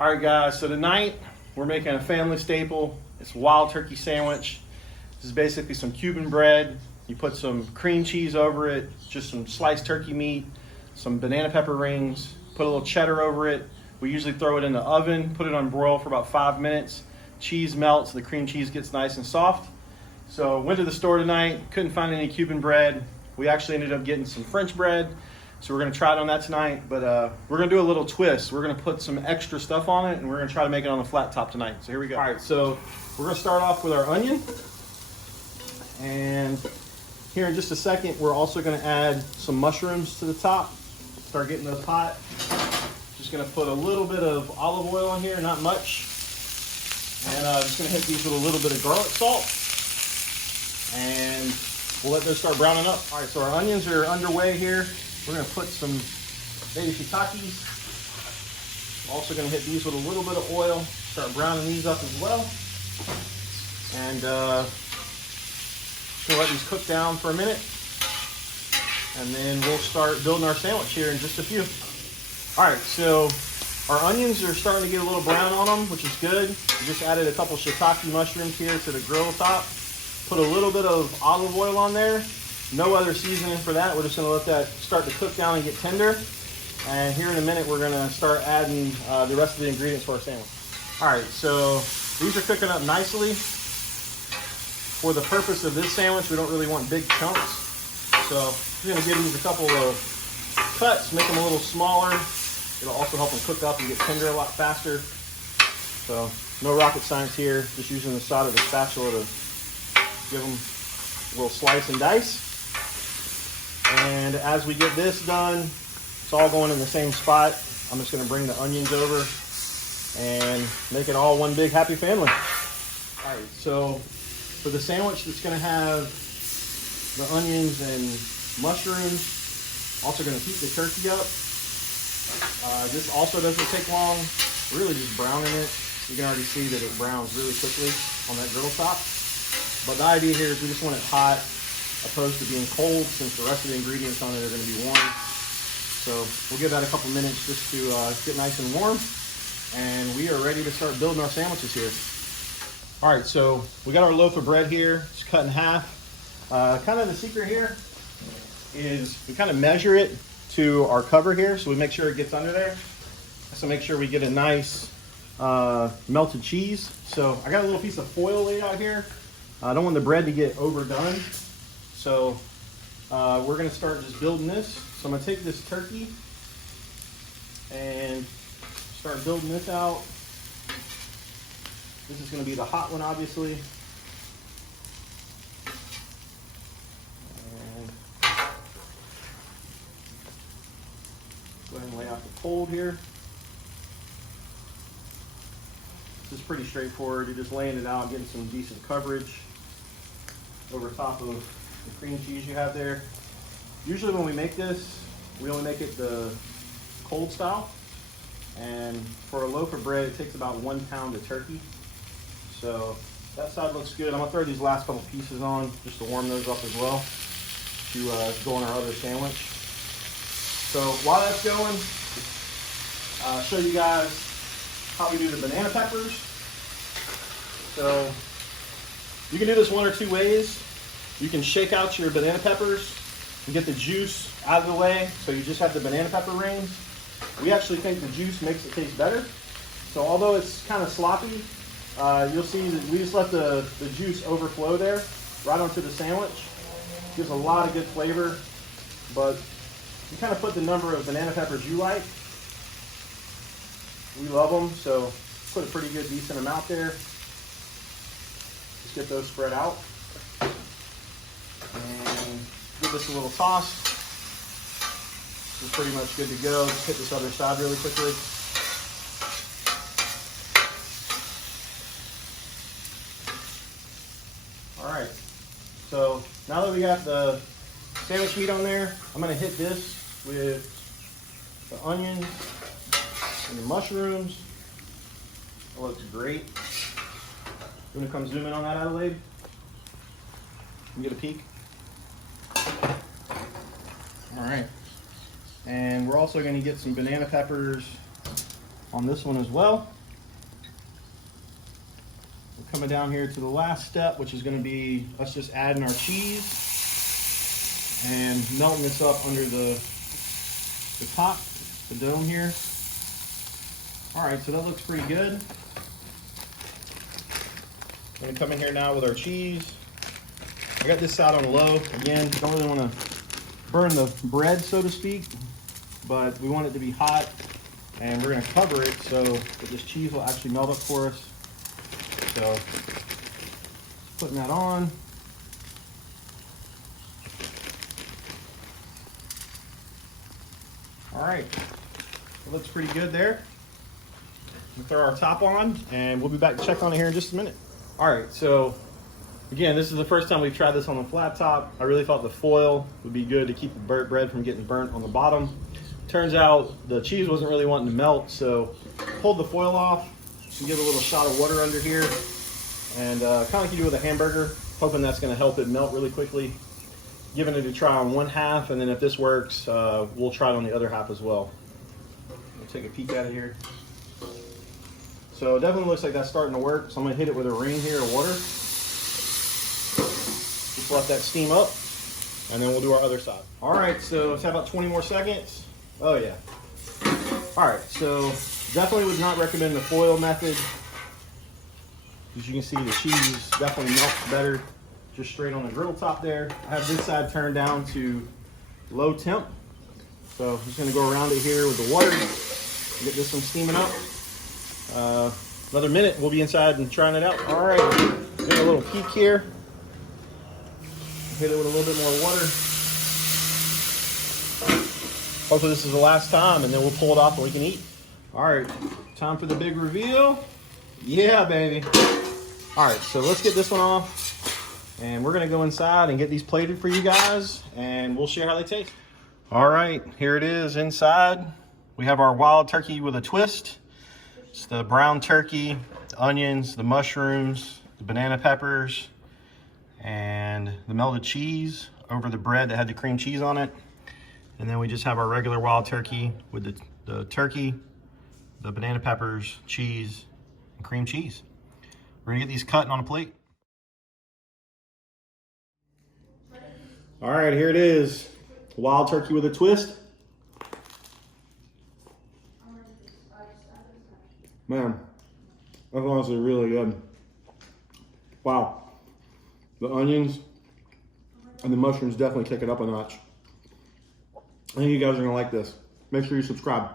All right, guys, so tonight we're making a family staple. It's a wild turkey sandwich. This is basically some Cuban bread. You put some cream cheese over it, just some sliced turkey meat, some banana pepper rings, put a little cheddar over it. We usually throw it in the oven, put it on broil for about 5 minutes. Cheese melts, the cream cheese gets nice and soft. So went to the store tonight, couldn't find any Cuban bread. We actually ended up getting some French bread. So we're gonna try it on that tonight, but we're gonna do a little twist. We're gonna put some extra stuff on it and we're gonna try to make it on the flat top tonight. So here we go. All right, so we're gonna start off with our onion. And here in just a second, we're also gonna add some mushrooms to the top. Start getting those hot. Just gonna put a little bit of olive oil on here, not much. And just gonna hit these with a little bit of garlic salt. And we'll let those start browning up. All right, so our onions are underway here. We're gonna put some baby shiitakes. Also gonna hit these with a little bit of oil. Start browning these up as well. And just gonna let these cook down for a minute. And then we'll start building our sandwich here in just a few. All right, so our onions are starting to get a little brown on them, which is good. We just added a couple shiitake mushrooms here to the grill top. Put a little bit of olive oil on there. No other seasoning for that. We're just gonna let that start to cook down and get tender. And here in a minute, we're gonna start adding the rest of the ingredients for our sandwich. All right, so these are cooking up nicely. For the purpose of this sandwich, we don't really want big chunks. So we're gonna give these a couple of cuts, make them a little smaller. It'll also help them cook up and get tender a lot faster. So no rocket science here, just using the side of the spatula to give them a little slice and dice. And as we get this done, it's all going in the same spot. I'm just gonna bring the onions over and make it all one big happy family. All right, so for the sandwich that's gonna have the onions and mushrooms, also gonna heat the turkey up. This also doesn't take long, really just browning it. You can already see that it browns really quickly on that griddle top. But the idea here is we just want it hot, opposed to being cold, since the rest of the ingredients on it are going to be warm. So we'll give that a couple minutes just to get nice and warm. And we are ready to start building our sandwiches here. All right, so we got our loaf of bread here. It's cut in half. Kind of the secret here is we kind of measure it to our cover here, so we make sure it gets under there. So make sure we get a nice melted cheese. So I got a little piece of foil laid out here. I don't want the bread to get overdone. So we're gonna start just building this. So I'm gonna take this turkey and start building this out. This is gonna be the hot one, obviously. And go ahead and lay out the cold here. This is pretty straightforward. You're just laying it out, getting some decent coverage over top of the cream cheese you have there. Usually when we make this, we only make it the cold style. And for a loaf of bread, it takes about 1 pound of turkey. So that side looks good. I'm gonna throw these last couple pieces on just to warm those up as well to go on our other sandwich. So while that's going, I'll show you guys how we do the banana peppers. So you can do this one or two ways. You can shake out your banana peppers and get the juice out of the way, so you just have the banana pepper rings. We actually think the juice makes it taste better. So although it's kind of sloppy, you'll see that we just let the juice overflow there right onto the sandwich. Gives a lot of good flavor, but you kind of put the number of banana peppers you like. We love them, so put a pretty good, decent amount there. Just get those spread out. And give this a little toss. This is pretty much good to go. Just hit this other side really quickly. All right, so now that we got the sandwich meat on there, I'm gonna hit this with the onions and the mushrooms. That looks great. You wanna come zoom in on that, Adelaide? Can you get a peek? All right. And we're also gonna get some banana peppers on this one as well. We're coming down here to the last step, which is going to be us just adding our cheese and melting this up under the top, the dome here. All right, so that looks pretty good. We're gonna come in here now with our cheese. I got this side on low. Again, don't really want to burn the bread, so to speak, but we want it to be hot, and we're gonna cover it so that this cheese will actually melt up for us. So, putting that on. All right, it looks pretty good there. We'll throw our top on, and we'll be back to check on it here in just a minute. All right, so again, this is the first time we've tried this on the flat top. I really thought the foil would be good to keep the burnt bread from getting burnt on the bottom. Turns out the cheese wasn't really wanting to melt, so pulled the foil off and give it a little shot of water under here, and kind of like you do with a hamburger, hoping that's going to help it melt really quickly. Giving it a try on one half, and then if this works, we'll try it on the other half as well. We'll take a peek at it here. So it definitely looks like that's starting to work. So I'm gonna hit it with a ring here of water. Just let that steam up, and then we'll do our other side. All right, so let's have about 20 more seconds. Oh yeah. All right, so definitely would not recommend the foil method. As you can see, the cheese definitely melts better just straight on the griddle top there. I have this side turned down to low temp. So I'm just gonna go around it here with the water, get this one steaming up. Another minute, we'll be inside and trying it out. All right, get a little peek here. Hit it with a little bit more water. Hopefully this is the last time, and then we'll pull it off and we can eat. All right, time for the big reveal. Yeah, baby. All right, so let's get this one off, and we're gonna go inside and get these plated for you guys, and we'll share how they taste. All right, here it is inside. We have our wild turkey with a twist. It's the brown turkey, the onions, the mushrooms, the banana peppers, and the melted cheese over the bread that had the cream cheese on it. And then we just have our regular wild turkey with the turkey, the banana peppers, cheese, and cream cheese. We're gonna get these cut on a plate. All right, here it is. Wild turkey with a twist. Man, that's honestly really good. Wow. The onions and the mushrooms definitely kick it up a notch. I think you guys are gonna like this. Make sure you subscribe.